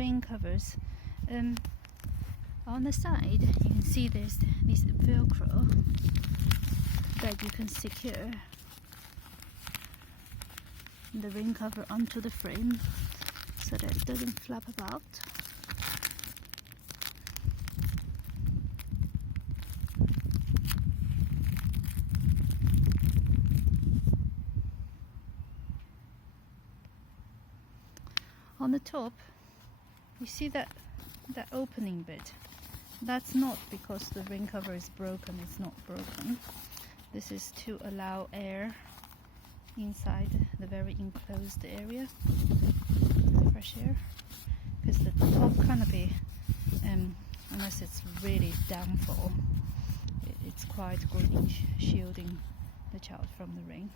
rain covers. On the side, you can see there's this Velcro that you can secure the rain cover onto the frame so that it doesn't flap about. On the top, you see that opening bit. That's not because the rain cover is broken, it's not broken. This is to allow air inside the very enclosed area, fresh air, because the top canopy, unless it's really downfall, it's quite good in shielding the child from the rain.